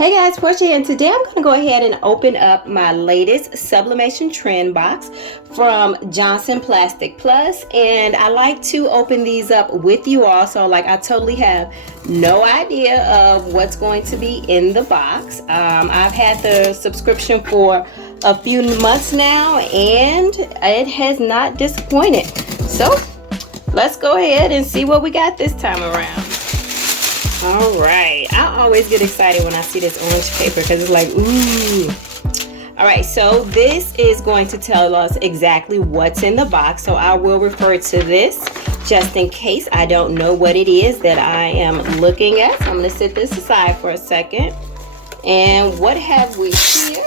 Hey guys, Porcha, and today I'm going to go ahead and open up my latest Sublimation Trend Box from Johnson Plastic Plus, and I like to open these up with you all, so like I totally have no idea of what's going to be in the box. I've had the subscription for a few months now, and it has not disappointed. So let's go ahead and see what we got this time around. All right, I always get excited when I see this orange paper because it's like, ooh. All right, so this is going to tell us exactly what's in the box. So I will refer to this just in case I don't know what it is that I am looking at. So I'm going to set this aside for a second. And what have we here?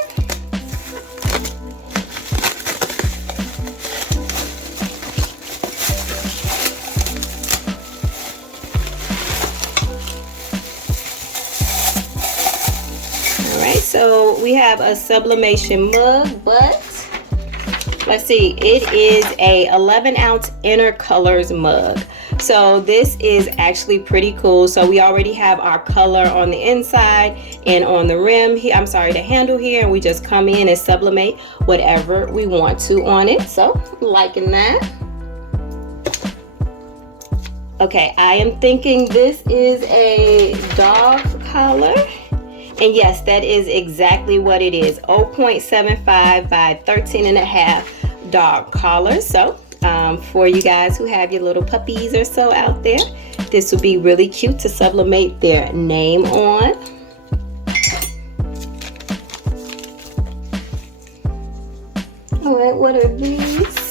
So we have a sublimation mug, but let's see, it is a 11-ounce inner colors mug. So this is actually pretty cool. So we already have our color on the inside and on the rim here, I'm sorry, the handle here, and we just come in and sublimate whatever we want to on it. So I'm liking that. Okay, I am thinking this is a dog collar. And yes, that is exactly what it is. 0.75 by 13.5 dog collar. So for you guys who have your little puppies or so out there, this would be really cute to sublimate their name on. All right, what are these?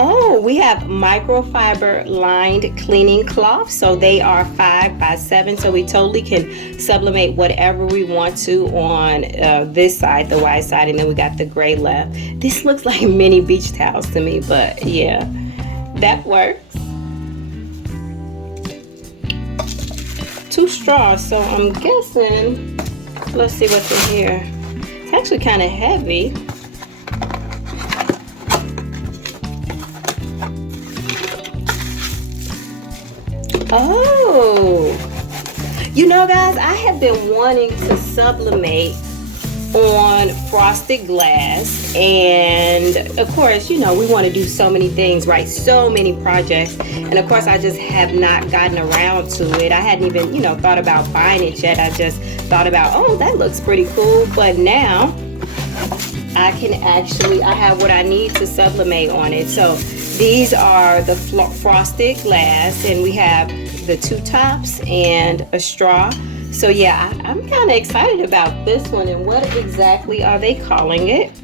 Oh, we have microfiber lined cleaning cloth. So they are 5 by 7. So we totally can sublimate whatever we want to on this side, the white side, and then we got the gray left. This looks like mini beach towels to me, but yeah, that works. 2 straws, so I'm guessing, let's see what's in here. It's actually kind of heavy. Oh, you know guys, I have been wanting to sublimate on frosted glass, and of course, you know, we want to do so many things, right? So many projects, and of course I just have not gotten around to it. I hadn't even, you know, thought about buying it yet. I just thought about, oh, that looks pretty cool, but now I can actually, I have what I need to sublimate on it. So these are the frosted glass, and we have the 2 tops and a straw. So yeah, I'm kind of excited about this one. And what exactly are they calling it?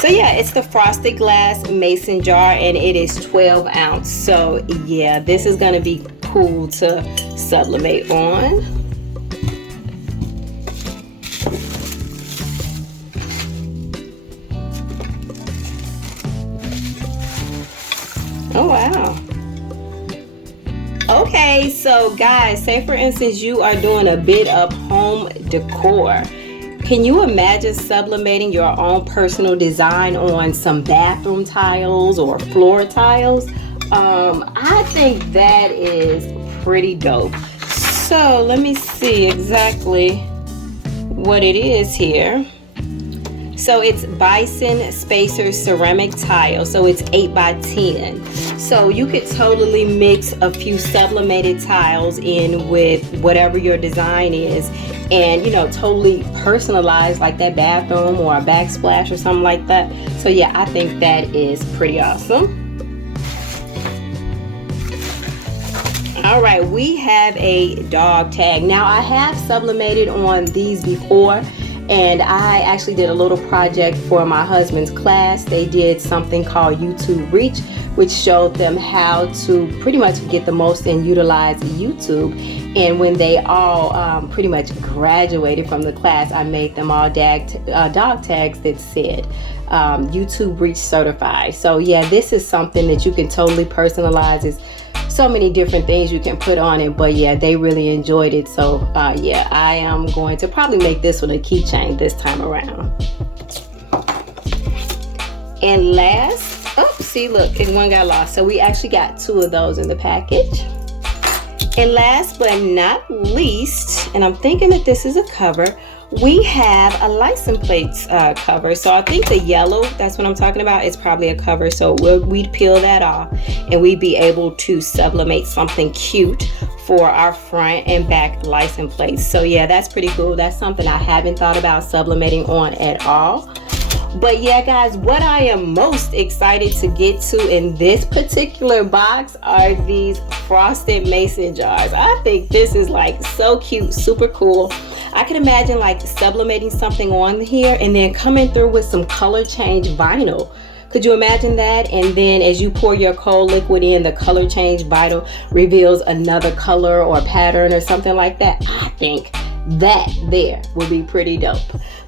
So yeah, it's the frosted glass mason jar, and it is 12 ounce. So yeah, this is going to be cool to sublimate on. Oh wow. Okay, so guys, say for instance you are doing a bit of home decor. Can you imagine sublimating your own personal design on some bathroom tiles or floor tiles? I think that is pretty dope. So let me see exactly what it is here. So it's Bison Spacer ceramic tile. So it's 8 by 10. So you could totally mix a few sublimated tiles in with whatever your design is, and you know, totally personalize like that bathroom or a backsplash or something like that. So yeah, I think that is pretty awesome. All right, we have a dog tag. Now I have sublimated on these before, and I actually did a little project for my husband's class. They did something called YouTube Reach, which showed them how to pretty much get the most and utilize YouTube. And when they all pretty much graduated from the class, I made them all dog tags that said YouTube Reach certified. So yeah, this is something that you can totally personalize. It's so many different things you can put on it, but yeah, they really enjoyed it. So yeah, I am going to probably make this one a keychain this time around. And last Oh, see, look, and one got lost. So we actually got 2 of those in the package. And last but not least, and I'm thinking that this is a cover, we have a license plates cover. So I think the yellow, that's what I'm talking about, is probably a cover. So we'd peel that off and we'd be able to sublimate something cute for our front and back license plates. So yeah, that's pretty cool. That's something I haven't thought about sublimating on at all. But yeah, guys, what I am most excited to get to in this particular box are these frosted mason jars. I think this is like so cute, super cool. I can imagine like sublimating something on here and then coming through with some color change vinyl. Could you imagine that? And then as you pour your cold liquid in, the color change vinyl reveals another color or pattern or something like that. I think that there would be pretty dope.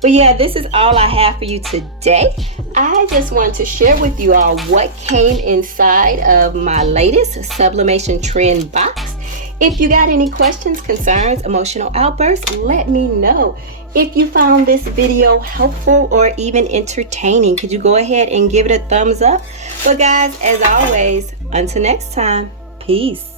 But yeah, this is all I have for you today. I just wanted to share with you all what came inside of my latest Sublimation Trend Box. If you got any questions, concerns, emotional outbursts, let me know. If you found this video helpful or even entertaining, could you go ahead and give it a thumbs up? But guys, as always, until next time, peace.